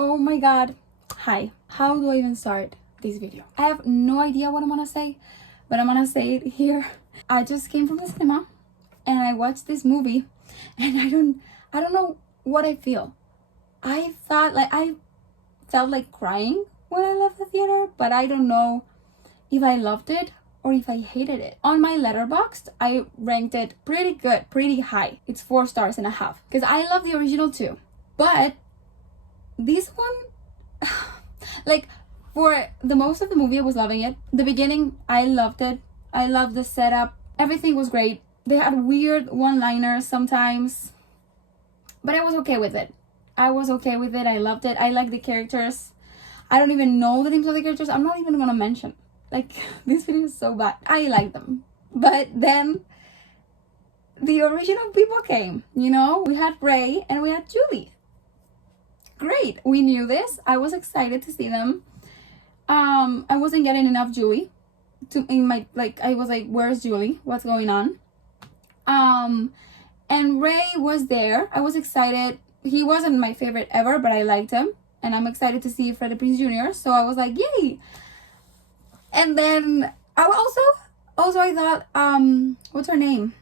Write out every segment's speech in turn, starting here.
Oh my god. Hi. How do I even start this video? I have no idea what I'm gonna say, but I'm gonna say it here. I just came from the cinema and I watched this movie and I don't know what I feel. I felt like crying when I left the theater, but I don't know if I loved it or if I hated it. On my Letterboxd, I ranked it pretty good, pretty high. It's 4.5 stars because I love the original too. But this one, like, for the most of the movie I was loving it. The beginning, I loved it. I loved the setup. Everything was great. They had weird one-liners sometimes, but I was okay with it. I loved it. I like the characters. I don't even know the names of the characters. I'm not even gonna mention. Like, this video is so bad. I like them. But then the original people came, you know? We had Ray and we had Julie. Great. We knew this. I was excited to see them. I wasn't getting enough Julie. I was like, where's Julie? What's going on? And Ray was there. I was excited. He wasn't my favorite ever, but I liked him. And I'm excited to see Freddie Prinze Jr. So I was like, yay. And then I thought, what's her name?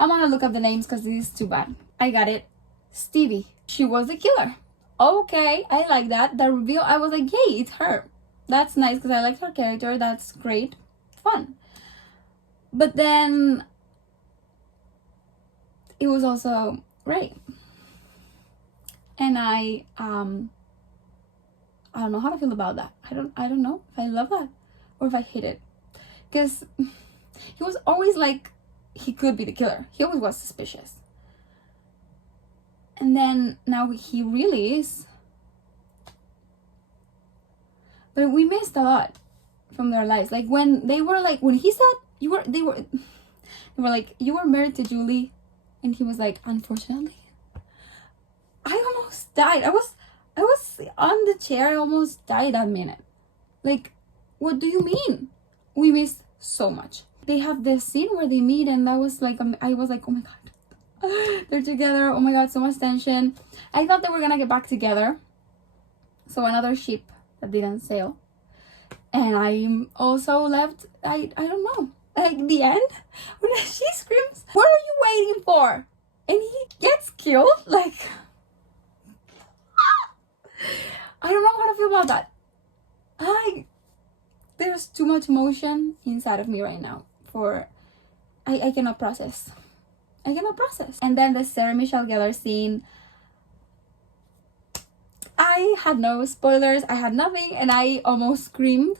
I'm gonna look up the names because this is too bad. I got it. Stevie. She was the killer. Okay, I like that. The reveal, I was like, yay, it's her. That's nice because I liked her character. That's great. Fun. But then it was also Ray. And I don't know how to feel about that. I don't know if I love that or if I hate it. Because he was always like, he could be the killer. He always was suspicious. And then now he really is. But we missed a lot from their lives. Like when he said they were like, you were married to Julie, and he was like, unfortunately. I almost died. I was on the chair. I almost died that minute. Like, what do you mean? We missed so much. They have this scene where they meet, and that was like, I was like, oh my god, they're together. Oh my god, so much tension. I thought they were gonna get back together. So another ship that didn't sail. And I'm also left, I don't know. Like the end, when she screams, what are you waiting for? And he gets killed. Like, I don't know how to feel about that. There's too much emotion inside of me right now I cannot process. And then the Sarah Michelle Gellar scene, I had no spoilers, I had nothing, and I almost screamed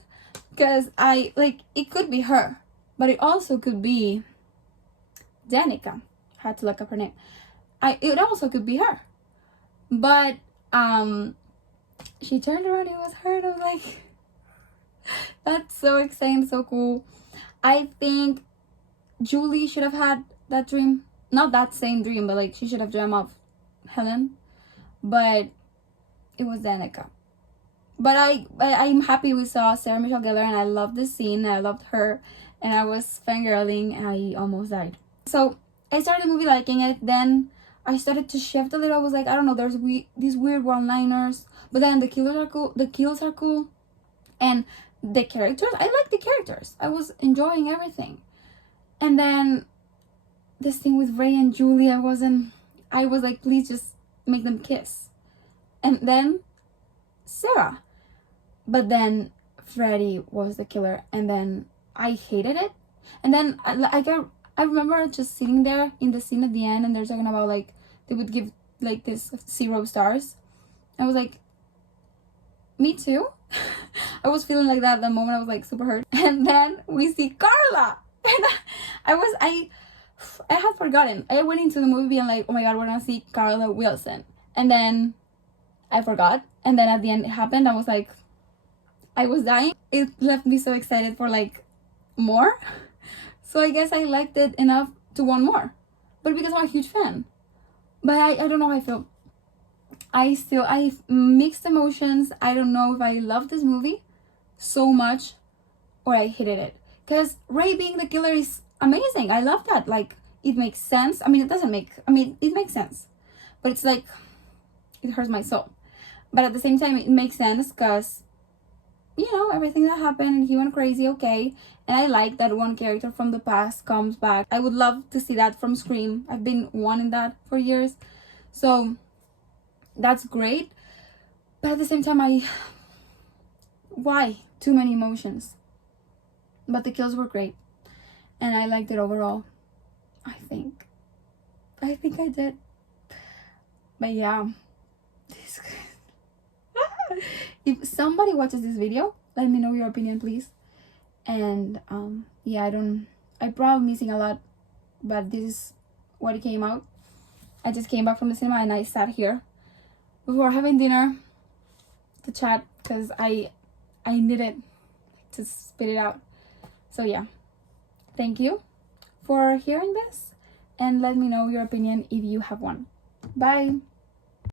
because it could be her, but it also could be Danica. Had to look up her name. It also could be her, but she turned around, it was her, and I was like, that's so exciting, so cool. I think Julie should have had that dream. Not that same dream, but like she should have dreamt of Helen. But it was Danica. But I'm happy we saw Sarah Michelle Gellar, and I loved this scene. I loved her, and I was fangirling, and I almost died. So I started the movie liking it. Then I started to shift a little. I was like, I don't know, there's these weird one-liners, but then the kills are cool, and the characters, I like the characters. I was enjoying everything. And then this thing with Ray and Julie, I was like, please just make them kiss. And then Sarah. But then Freddie was the killer, and then I hated it. And then I remember just sitting there in the scene at the end, and they're talking about like they would give like this 0 stars. I was like, me too. I was feeling like that at the moment. I was like super hurt. And then we see Carla, and I had forgotten. I went into the movie and like, oh my god, we're gonna see Carla Wilson, and then I forgot. And then at the end it happened. I was like, I was dying. It left me so excited for like more. So I guess I liked it enough to want more, but because I'm a huge fan. But I don't know how I feel. I have mixed emotions. I don't know if I love this movie so much or I hated it. Because Ray being the killer is amazing. I love that. Like, it makes sense. I mean, it makes sense. But it's like, it hurts my soul. but at the same time it makes sense because, you know, everything that happened and he went crazy, okay. And I like that one character from the past comes back. I would love to see that from Scream. I've been wanting that for years, so that's great. But at the same time, why too many emotions? But the kills were great and I liked it overall. I think I did. But yeah, this if somebody watches this video, let me know your opinion, please. And yeah, I probably missing a lot, but this is what it came out. I just came back from the cinema and I sat here before having dinner to chat because I needed to spit it out. So yeah, thank you for hearing this and let me know your opinion if you have one. Bye.